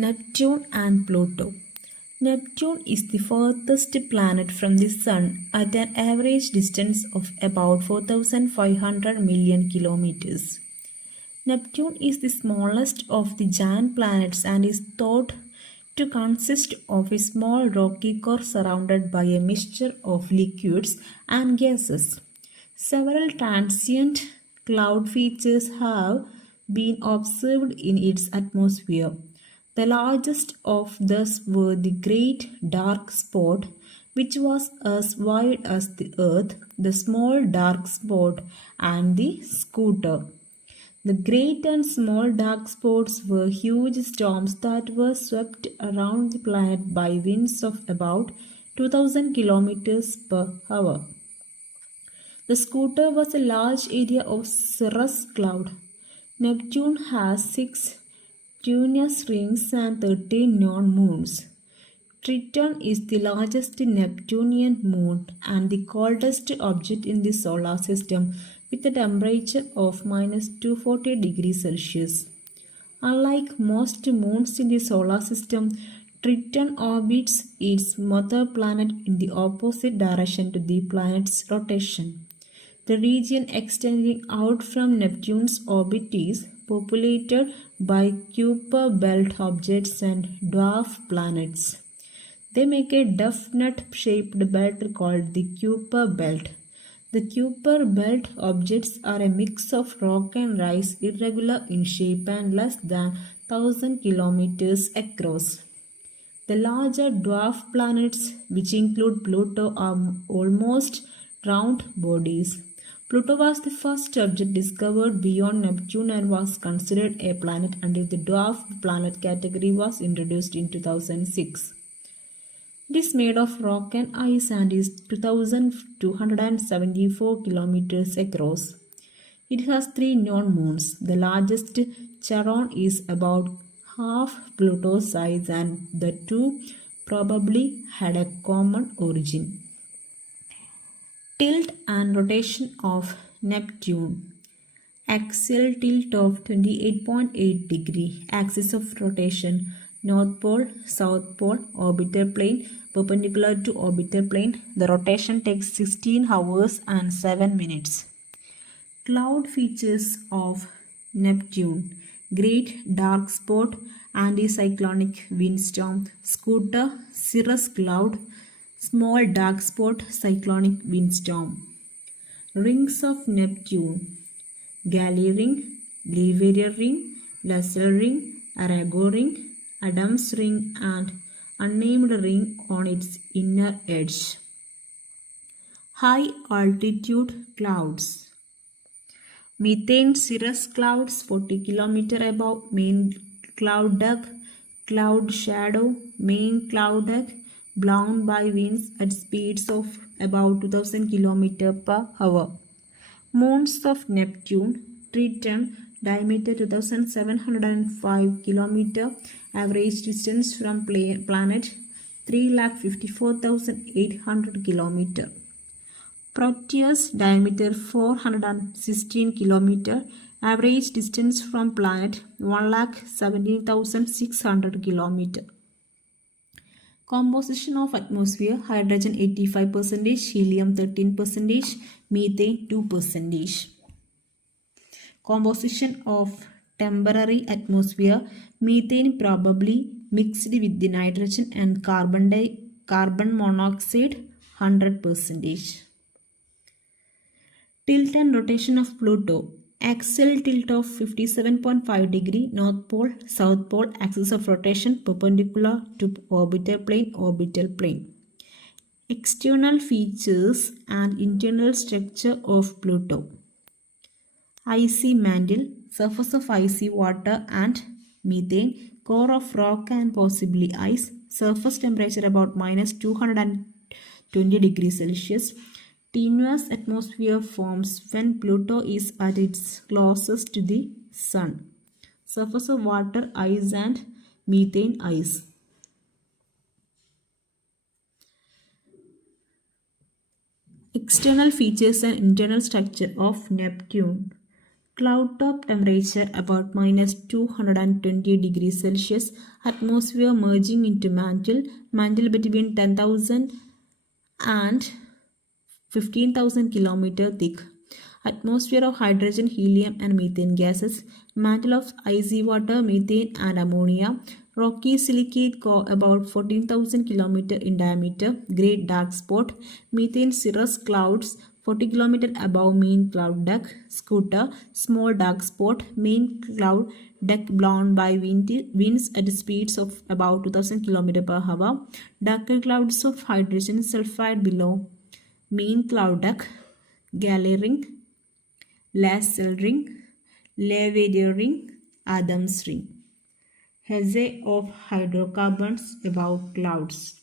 Neptune and Pluto. Neptune is the furthest planet from the Sun at an average distance of about 4,500 million kilometers. Neptune is the smallest of the giant planets and is thought to consist of a small rocky core surrounded by a mixture of liquids and gases. Several transient cloud features have been observed in its atmosphere. The largest of these were the Great Dark Spot, which was as wide as the Earth, the Small Dark Spot, and the Scooter. The great and small dark spots were huge storms that were swept around the planet by winds of about 2000 kilometers per hour. The Scooter was a large area of cirrus cloud. Neptune has 6 Tunus rings and 13 non-moons. Triton is the largest Neptunian moon and the coldest object in the solar system with a temperature of minus 240 degrees Celsius. Unlike most moons in the solar system, Triton orbits its mother planet in the opposite direction to the planet's rotation. The region extending out from Neptune's orbit is populated by Kuiper belt objects and dwarf planets. They make a donut-shaped belt called the Kuiper belt. The Kuiper belt objects are a mix of rock and ice, irregular in shape and less than 1000 kilometers across. The larger dwarf planets, which include Pluto, are almost round bodies. Pluto was the first object discovered beyond Neptune and was considered a planet until the dwarf planet category was introduced in 2006. It is made of rock and ice and is 2,274 kilometers across. It has 3 known moons. The largest, Charon, is about half Pluto's size and the two probably had a common origin. Tilt and rotation of Neptune. Axial tilt of 28.8 degree. Axis of rotation. North pole, south pole, orbital plane, perpendicular to orbital plane. The rotation takes 16 hours and 7 minutes. Cloud features of Neptune. Great dark spot, anticyclonic windstorm, Scooter, cirrus cloud, small dark spot, cyclonic windstorm. Rings of Neptune. Galley ring, Leverrier ring, Lassell ring, Arago ring, Adams ring and unnamed ring on its inner edge. High altitude clouds. Methane cirrus clouds 40 km above main cloud duct, cloud shadow, main cloud duct, blown by winds at speeds of about 2000 km per hour. Moons of Neptune, Triton, diameter 2705 km, average distance from planet 3,54,800 km. Proteus, diameter 416 km, average distance from planet 1,17,600 km. Composition of atmosphere: hydrogen 85%, helium 13%, methane 2%. Composition of temporary atmosphere: methane probably mixed with the nitrogen and carbon monoxide 100%. Tilt and rotation of Pluto. Axial tilt of 57.5 degree, north pole, south pole, axis of rotation perpendicular to orbital plane. External features and internal structure of Pluto. Icy mantle, surface of icy water and methane, core of rock and possibly ice, surface temperature about minus 220 degrees Celsius. Tenuous atmosphere forms when Pluto is at its closest to the Sun. Surface of water, ice and methane ice. External features and internal structure of Neptune. Cloud top temperature about minus 220 degrees Celsius. Atmosphere merging into mantle. Mantle between 10,000 and 15,000 kilometer thick. Atmosphere of hydrogen, helium and methane gases. Mantle of icy water, methane and ammonia. Rocky silicate core about 14,000 kilometer in diameter. Great dark spot. Methane cirrus clouds 40 kilometer above main cloud deck. Scooter, small dark spot. Main cloud deck blown by winds at speeds of about 2000 kilometer per hour. Darker clouds of hydrogen sulfide below main cloud deck. Galley ring, Lassell ring, Lavadier ring, Adams ring. Haze of hydrocarbons above clouds.